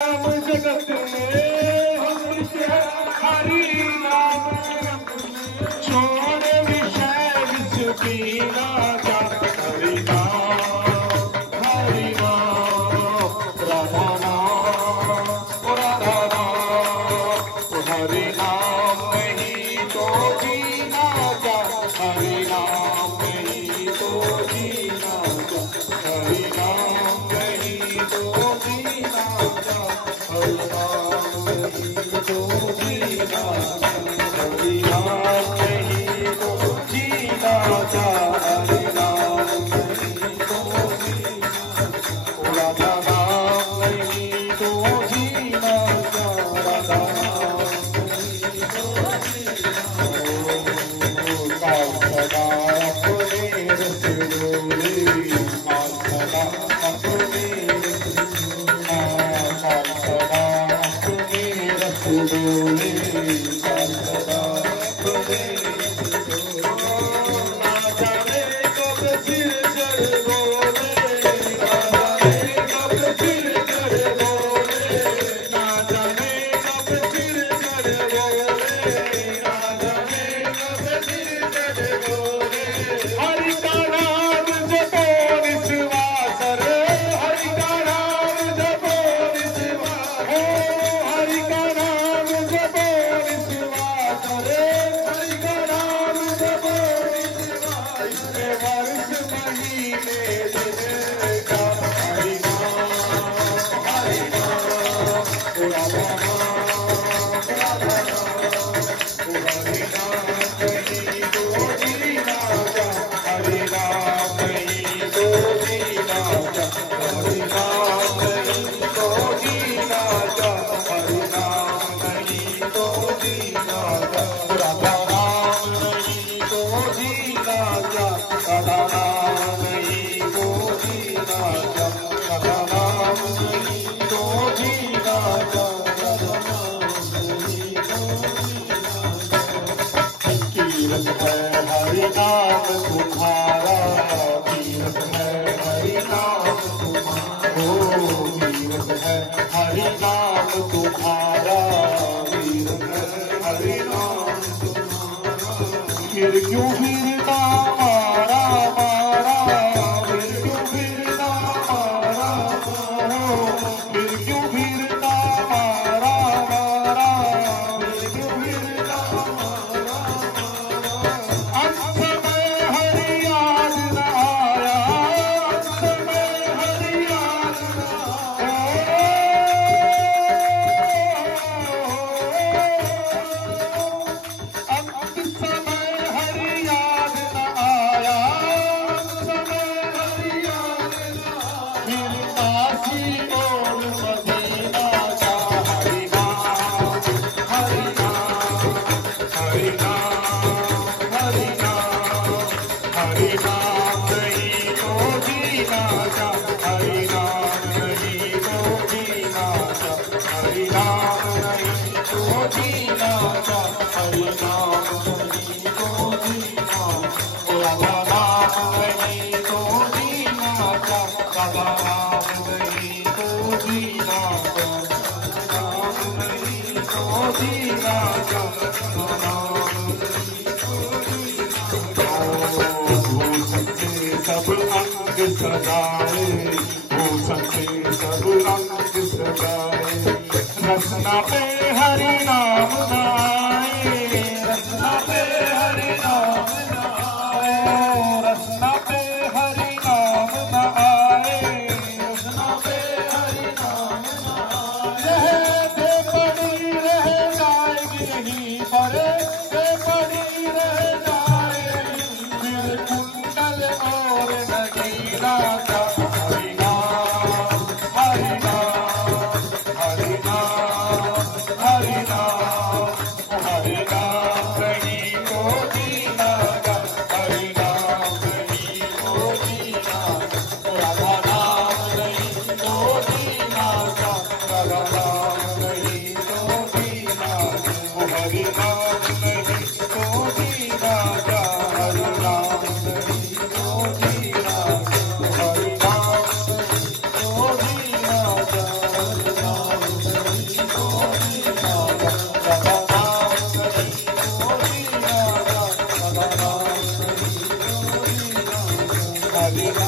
नाम जगत में हरि नाम छोड़ विषय विष राजा हरि नाम राधा नाम हरि नाम नहीं तो जीना क्या हरि नाम नहीं तो जीना क्या हरि नाम नहीं तो जीना क्या हरि नाम नहीं तो जीना हरि नाम नहीं तो जीना क्या हरि नाम नहीं तो जीना राधा नाम नहीं तो जीना क्या राधा नाम सदा अपने रस डोले सदा अपने सदा अपने रस डोले सदा अपने ना जाने कब फिर जल बोले ना जाने कब फिर जल बोले ना जाने कब फिर जल बोले ना जाने कब फिर जल बोले हरि का नाम जपो विश्वास रे हरि का नाम जपो विश्वास हो हरि का नाम जपो विश्वास रे हरि का नाम जपो विश्वास इसके वर्ष महीने दिन का हरि नाम राधा हरि नाम नहीं तो जीना क्या हरि नाम नहीं तो जीना क्या हरि नाम नहीं तो जीना क्या हरि नाम नहीं तो जीना क्या राधा नाम नहीं तो जीना क्या राधा नाम नहीं तो जीना क्या राधा नाम नहीं तो जीना क्या राधा नाम नहीं तो कीरत है हरि नाम तुम्हारा कीरत है हरि नाम तुम्हारा ओ कीरत है हरि नाम तुम्हारा कीरत है हरि नाम तुम्हारा फिर क्यों फिरना मारा मारा फिर क्यों फिरना मारा मारो फिर क्यों फिरना मारा मारा फिर क्यों फिरना मारा अंत में हरि याद न आया अंत में हरि याद न आया अंत समय हरि याद न आया अंत समय हरि याद न आया फिर काशी बोल मदीना का हरि नाम हरि नाम हरि नाम हरि नाम हरि नाम नहीं तो जीना क्या हरि नाम नहीं तो जीना क्या हरि नाम नहीं तो जीना क्या हरि नाम नहीं तो जीना राधा नाम नहीं तो जीना क्या राधा नाम नहीं तो जीना क्या नाम नहीं तो जीना क्या नाम हो सकते सब अंग सजाए हो सकते सब अंग सजाए रसना पे हरि नाम गाए रसना पे हरि नाम गाए रसना पे हरि नाम गाए रसना पे हरि नाम गाए पड़ी रह जाएगी यहीं पर पड़ी रह जाएगी फिर कुंडल और नगीना का हरि नाम हरि नाम हरि नाम हरि नाम हरि नाम नहीं तो जीना का हरि नाम नहीं तो जीना राधा नाम नहीं तो जीना का राधा नाम नहीं तो जीना हरि नाम नहीं तो जीना का हरि नाम नहीं तो जीना हरि नाम नहीं तो जीना का हरि नाम विवाह